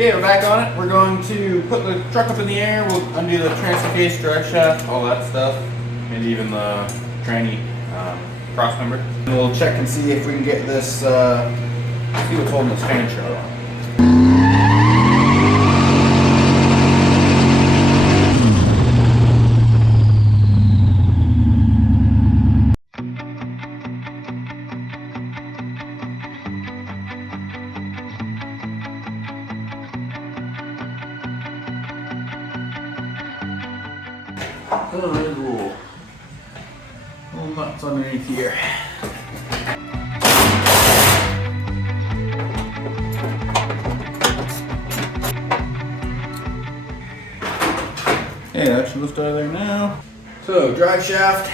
Okay, we're back on it. We're going to put the truck up in the air. We'll undo the transfer case, drive shaft, all that stuff. Maybe even the tranny cross member. And we'll check and see if we can get this, see what's holding this fan shroud on. Oh, there's a little nuts underneath here. Okay, that should lift out of there now. So, drive shaft.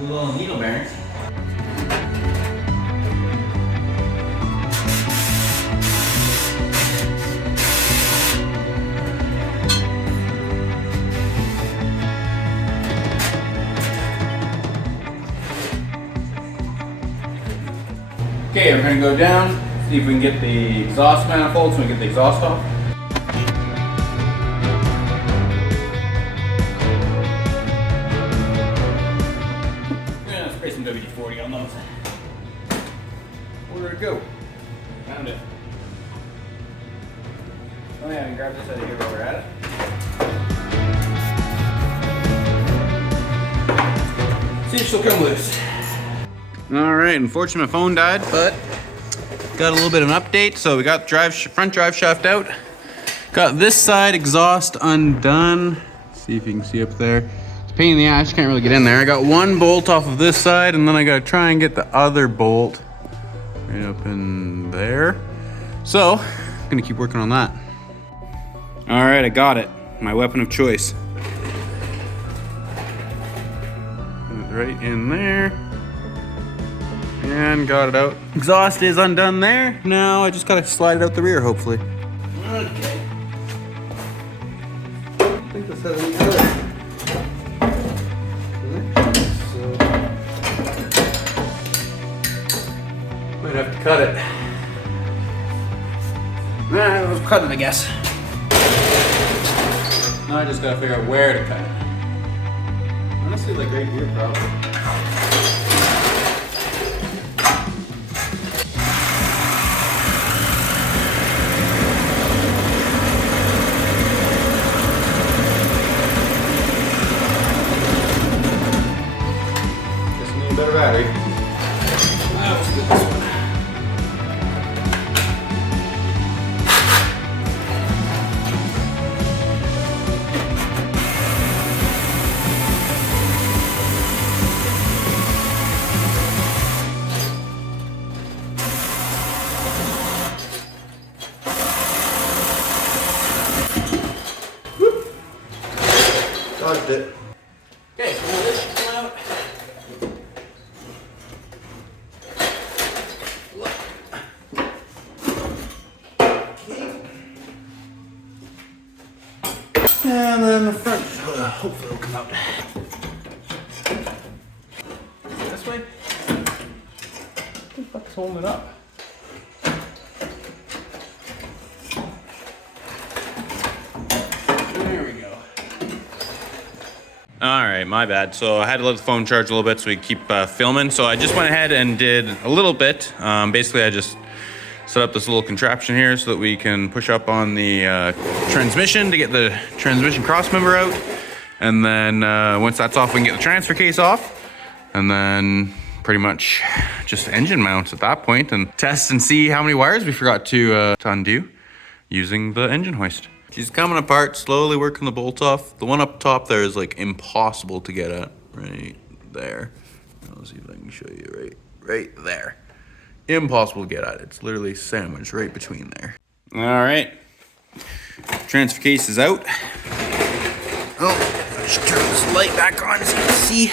Little needle bearings. Okay, we're going to go down, see if we can get the exhaust manifold so we can get the exhaust off. Spray some WD-40 on those. Where'd it go? Found it. Oh yeah, and grab this out of here while we're at it. See if she'll come loose. Alright, unfortunately my phone died, but got a little bit of an update. So we got the front drive shaft out. Got this side exhaust undone. See if you can see up there. Pain in the ass, can't really get in there. I got one bolt off of this side, and then I gotta try and get the other bolt right up in there. So, I'm gonna keep working on that. All right, I got it. My weapon of choice. Right in there. And got it out. Exhaust is undone there. Now I just gotta slide it out the rear, hopefully. Okay. I think this has any other. Might have to cut it. Nah, we'll cut it, I guess. Now I just gotta figure out where to cut it. Honestly, like right here, probably. Just need a better battery. Let's get this one. Dodged it. Okay, so now this should come out. Okay. And then the front, hopefully it'll come out. This way. What the fuck's holding it up? All right, my bad. So I had to let the phone charge a little bit so we keep filming. So I just went ahead and did a little bit. Basically, I just set up this little contraption here so that we can push up on the transmission to get the transmission cross member out. And then once that's off, we can get the transfer case off. And then pretty much just engine mounts at that point and test and see how many wires we forgot to undo using the engine hoist. She's coming apart, slowly working the bolts off. The one up top there is like impossible to get at, right there. I'll see if I can show you right there. Impossible to get at. It's literally sandwiched right between there. All right, transfer case is out. Oh, I should turn this light back on so you can see.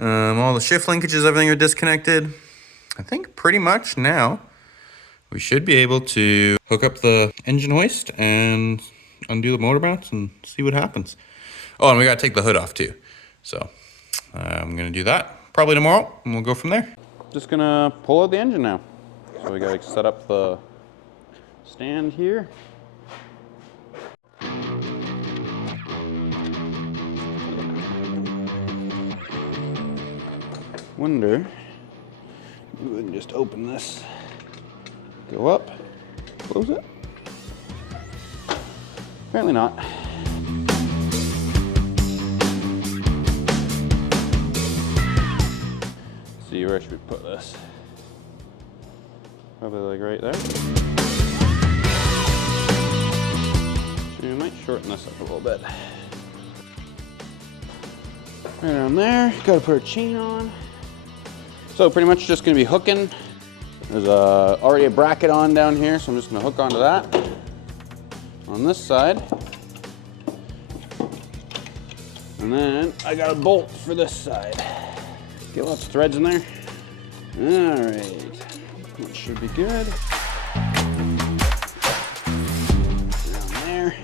All the shift linkages, everything are disconnected. I think pretty much now we should be able to hook up the engine hoist and undo the motor mounts and see what happens. Oh, and we gotta take the hood off too. So I'm gonna do that probably tomorrow and we'll go from there. Just gonna pull out the engine now. So we gotta set up the stand here. Wonder if we can just open this, go up, close it. Apparently not. Let's see, where should we put this? Probably like right there. So we might shorten this up a little bit. Right around there, gotta put a chain on. So pretty much just gonna be hooking. There's already a bracket on down here, so I'm just gonna hook onto that. On this side. And then I got a bolt for this side. Get lots of threads in there. All right, that should be good. Down there.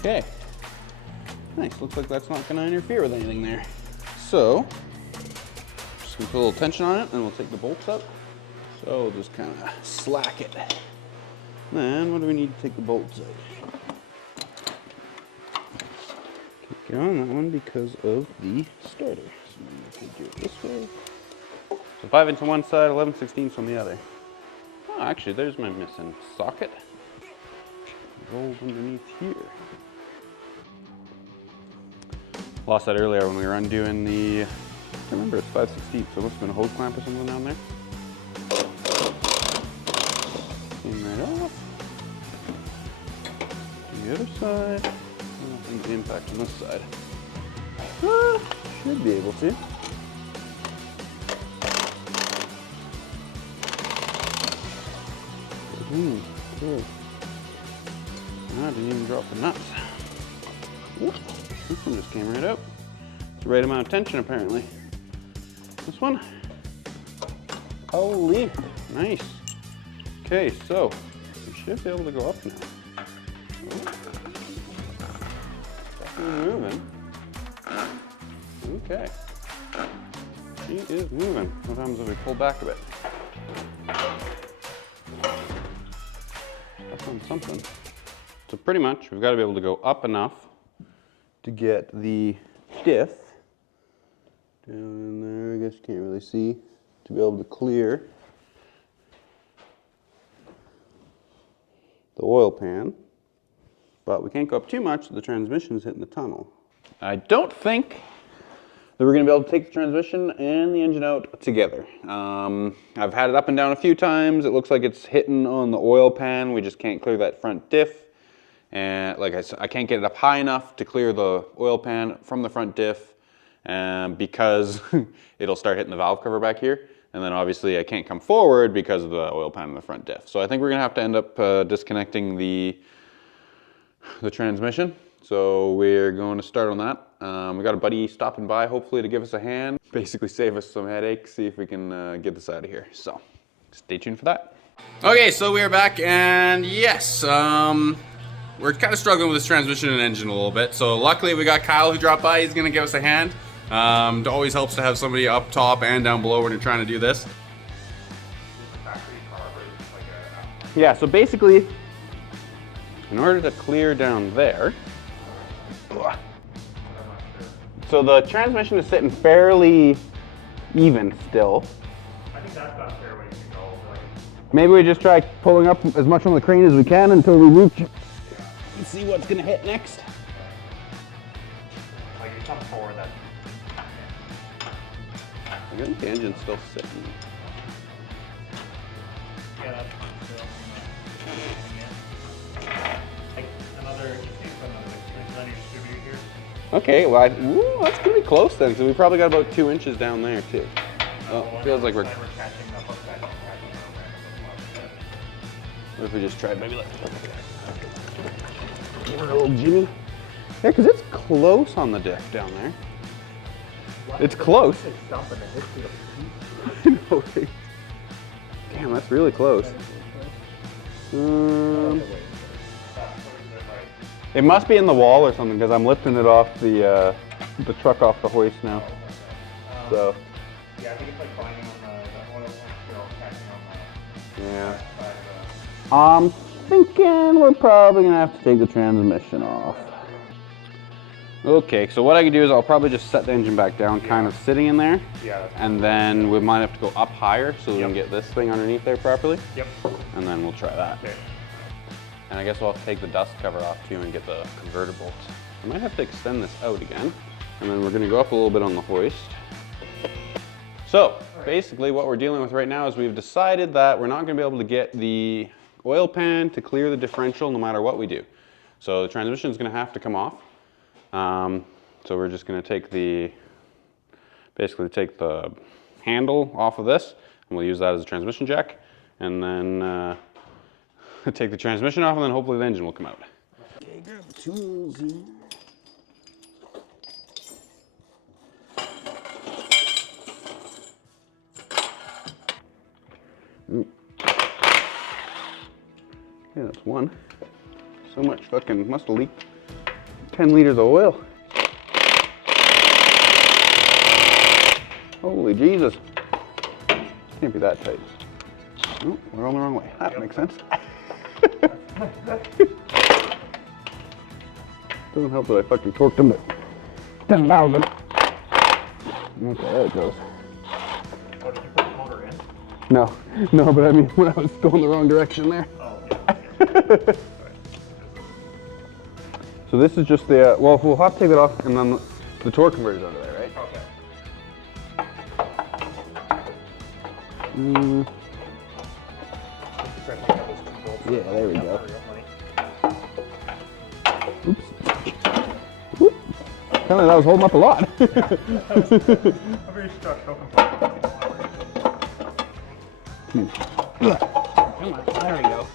Okay. Nice, looks like that's not gonna interfere with anything there. So, just gonna put a little tension on it and we'll take the bolts up. So we'll just kind of slack it. Then what do we need to take the bolts out? Keep going on that one because of the starter. So I'm gonna do it this way. So 5" on one side, 11/16 on the other. Oh, actually there's my missing socket. It rolls underneath here. Lost that earlier when we were undoing the, I can't remember, it's 5/16, so it must have been a hose clamp or something down there. Clean that off. The other side, nothing to impact on this side. Should be able to. Cool. I didn't even drop the nuts. Ooh. This one just came right out. It's the right amount of tension apparently. This one, holy, nice. Okay, so we should be able to go up now. Oh. Definitely moving. Okay. She is moving. What happens if we pull back a bit? That's on something. So pretty much we've got to be able to go up enough to get the diff down in there, I guess you can't really see, to be able to clear the oil pan, but we can't go up too much so the transmission's hitting the tunnel. I don't think that we're going to be able to take the transmission and the engine out together. I've had it up and down a few times. It looks like it's hitting on the oil pan. We just can't clear that front diff. And like I said, I can't get it up high enough to clear the oil pan from the front diff because it'll start hitting the valve cover back here. And then obviously I can't come forward because of the oil pan in the front diff. So I think we're gonna have to end up disconnecting the transmission. So we're going to start on that. We got a buddy stopping by hopefully to give us a hand, basically save us some headaches, see if we can get this out of here. So stay tuned for that. Okay, so we are back and yes, we're kind of struggling with this transmission and engine a little bit. So luckily we got Kyle who dropped by. He's gonna give us a hand. It always helps to have somebody up top and down below when you're trying to do this. Yeah, so basically, in order to clear down there, so the transmission is sitting fairly even still. I think that's about a fair way to go. Maybe we just try pulling up as much on the crane as we can until we reach and see what's gonna hit next. Like you come forward, that. I think the engine's still sitting. Yeah, that's still. Like another, you see from the distributor here. Okay, well, ooh, that's gonna be close then, so we probably got about 2 inches down there too. Oh, feels like we're catching the hook back. What if we just tried maybe like little Jimmy? Yeah, because it's close on the diff down there. It's close. I know, right? Damn, that's really close. It must be in the wall or something because I'm lifting it off the truck off the hoist now. So. Yeah, I think it's like binding on the oil tank, catching on the Yeah. side of I'm thinking we're probably gonna have to take the transmission off. Okay, so what I can do is I'll probably just set the engine back down, kind of sitting in there. Yeah. And then we might have to go up higher so we can get this thing underneath there properly. Yep. And then we'll try that. Okay. And I guess we'll have to take the dust cover off too and get the converter bolts. I might have to extend this out again. And then we're gonna go up a little bit on the hoist. So basically what we're dealing with right now is we've decided that we're not gonna be able to get the oil pan to clear the differential no matter what we do. So the transmission is gonna have to come off. So we're just gonna take basically take the handle off of this and we'll use that as a transmission jack. And then take the transmission off and then hopefully the engine will come out. Okay, grab the tools here. Yeah, that's one. So much fucking, must have leaked 10 liters of oil. Holy Jesus. Can't be that tight. Oh, we're on the wrong way. That makes sense. Doesn't help that I fucking torqued him to 10,000. Okay, there it goes. Oh, did you put the motor in? No, but I mean when I was going the wrong direction there. Oh, yeah. So this is just the, well, we'll have to take it off and then the torque converter's under there, right? Okay. Yeah, there we go. Oops. Apparently that was holding up a lot. I'm very structural component. Come on, there we go.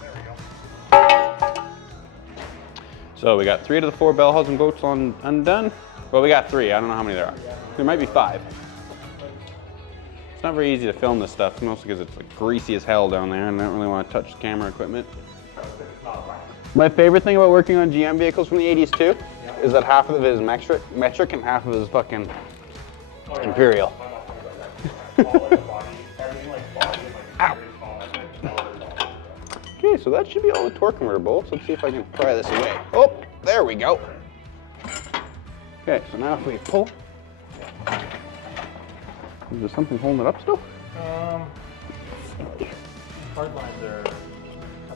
So we got 3 out of the 4 bell housing bolts undone. Well, we got 3. I don't know how many there are. There might be 5. It's not very easy to film this stuff, mostly because it's like greasy as hell down there and I don't really want to touch the camera equipment. My favorite thing about working on GM vehicles from the 80s too is that half of it is metric and half of it is fucking imperial. Ow. Okay, so that should be all the torque converter bolts. Let's see if I can pry this away. Oh, there we go. Okay, so now if we pull, is there something holding it up still? Hard lines are.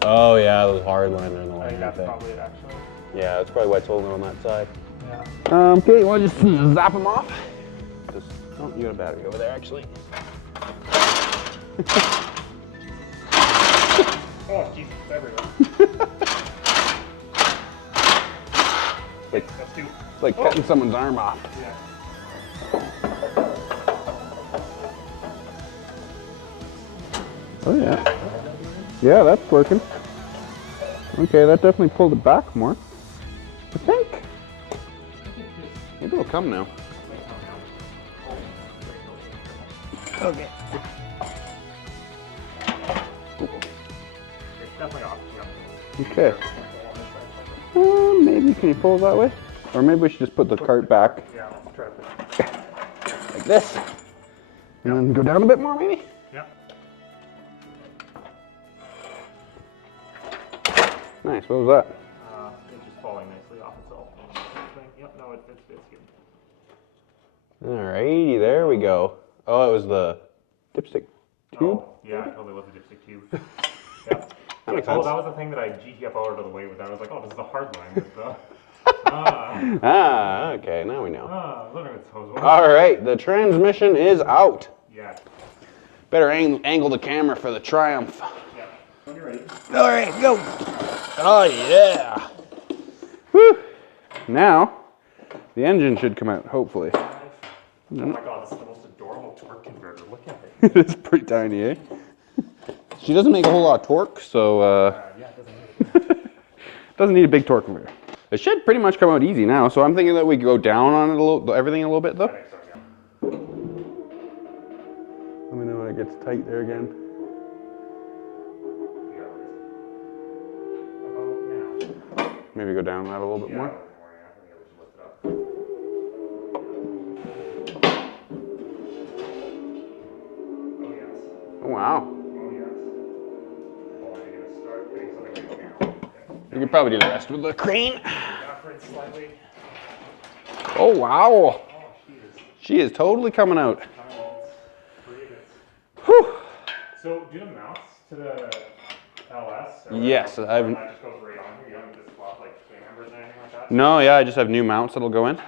Oh yeah, those hard lines are in the way. I think that's probably it actually. Yeah, that's probably why it's holding it on that side. Yeah. Okay, you want to just zap them off? Just, oh, you got a battery over there actually. Oh, Jesus, it's everywhere. It's like cutting someone's arm off. Yeah. Oh yeah. Yeah, that's working. Okay, that definitely pulled it back more. I think. Maybe it'll come now. Okay. Okay. Maybe can you pull it that way? Or maybe we should just put the cart back. Yeah, I'll try to. Like this. And then go down a bit more maybe? Yeah. Nice, what was that? It's just falling nicely off itself. Yep, no, it's good. Alrighty, there we go. Oh, it was the dipstick tube? Oh, yeah, it totally was a dipstick tube. Yeah. That makes Oh, sense. that was the thing that I GT up out of the way with. I was like, oh, this is the hard line. With the, Okay, now we know. look at its hose. Alright, the transmission is out. Yeah. Better angle the camera for the triumph. Yeah. When you're ready. Alright, go. Oh yeah. Woo. Now, the engine should come out, hopefully. Oh my god, this is the most adorable torque converter. Look at it. It is pretty tiny, eh? She doesn't make a whole lot of torque, so Yeah, it doesn't doesn't need a big torque converter. It should pretty much come out easy now, so I'm thinking that we go down on it a little, everything a little bit though. so, yeah. Let me know when it gets tight there again. Maybe go down that a little bit more. Oh, wow. You could probably do the rest with the crane. Oh, wow. She is totally coming out. Whew. So do the mounts to the LS? Yes, I've. That just goes right on here. You don't just swap like swing members or anything like that? No, yeah, I just have new mounts that'll go in.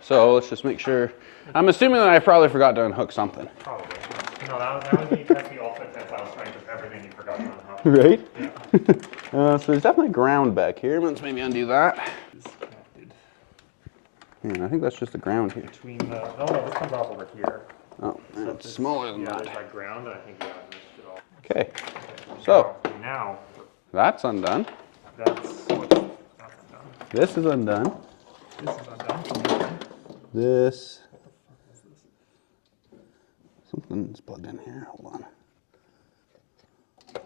So let's just make sure. I'm assuming that I probably forgot to unhook something. Probably. No, that was when you test the ultimate tensile strength of everything you forgot to unhook. Right? Yeah. So there's definitely ground back here. Let's maybe undo that. Yeah, I think that's just the ground here. Between the, no, this comes off over here. Oh, So it's smaller than yeah, that. there's that ground, and I think, yeah, I missed it all. Okay, so Now, that's undone. that's undone. This is undone. This is undone. This. Something's plugged in here. Hold on. I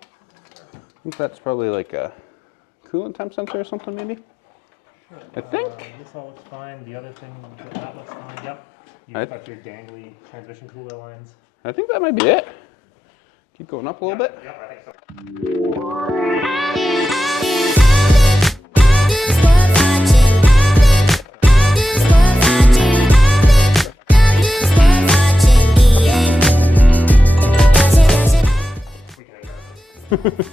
think that's probably like a coolant temp sensor or something, maybe. Sure. I think. This all looks fine. The other thing, that looks fine. Yep. You've got your dangly transmission cooler lines. I think that might be it. Keep going up a little bit. Yep, I think so. We can adjust it.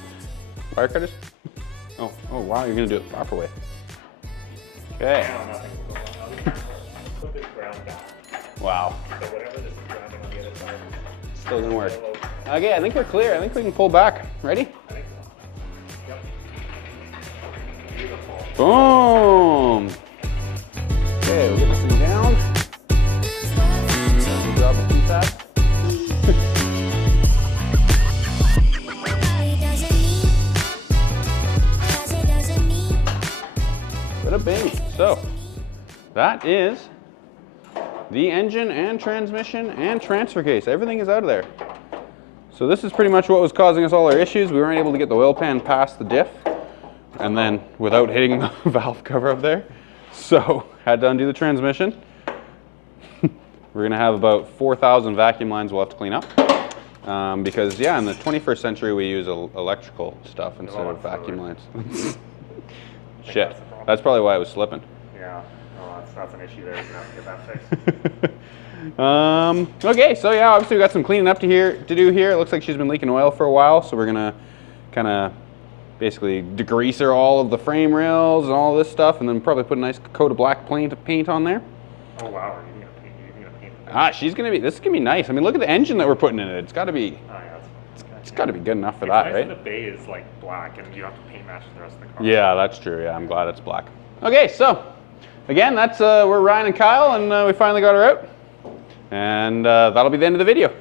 Wire cutters? Oh, wow, you're gonna do it the proper way. Okay. Now nothing will go wrong. I'll just put this ground down. Wow. So whatever this is grounding on the other side. Still gonna work. Okay, I think we're clear. I think we can pull back. Ready? I think so. Yep. Beautiful. Boom! Okay, we'll get this thing down. Drop it too fast. Bada bing. So, that is the engine and transmission and transfer case. Everything is out of there. So this is pretty much what was causing us all our issues. We weren't able to get the oil pan past the diff, and then without hitting the valve cover up there. So had to undo the transmission. We're gonna have about 4,000 vacuum lines we'll have to clean up. Because yeah, in the 21st century we use electrical stuff instead of vacuum lines. Shit, that's probably why I was slipping. Yeah, well, that's an issue there. You're gonna have to get that fixed. Okay, so yeah, obviously we got some cleaning up to do here. It looks like she's been leaking oil for a while, so we're gonna kind of basically degreaser all of the frame rails and all this stuff, and then probably put a nice coat of black paint on there. Oh wow, you're gonna paint. Ah, this is gonna be nice. I mean, look at the engine that we're putting in it. It's got to be, Oh yeah, it's got to be good enough for it's that, nice right? that the bay is like black, and you don't have to paint match the rest of the car. Yeah, that's true. Yeah, I'm glad it's black. Okay, so again, that's we're Ryan and Kyle, and we finally got her out, and that'll be the end of the video.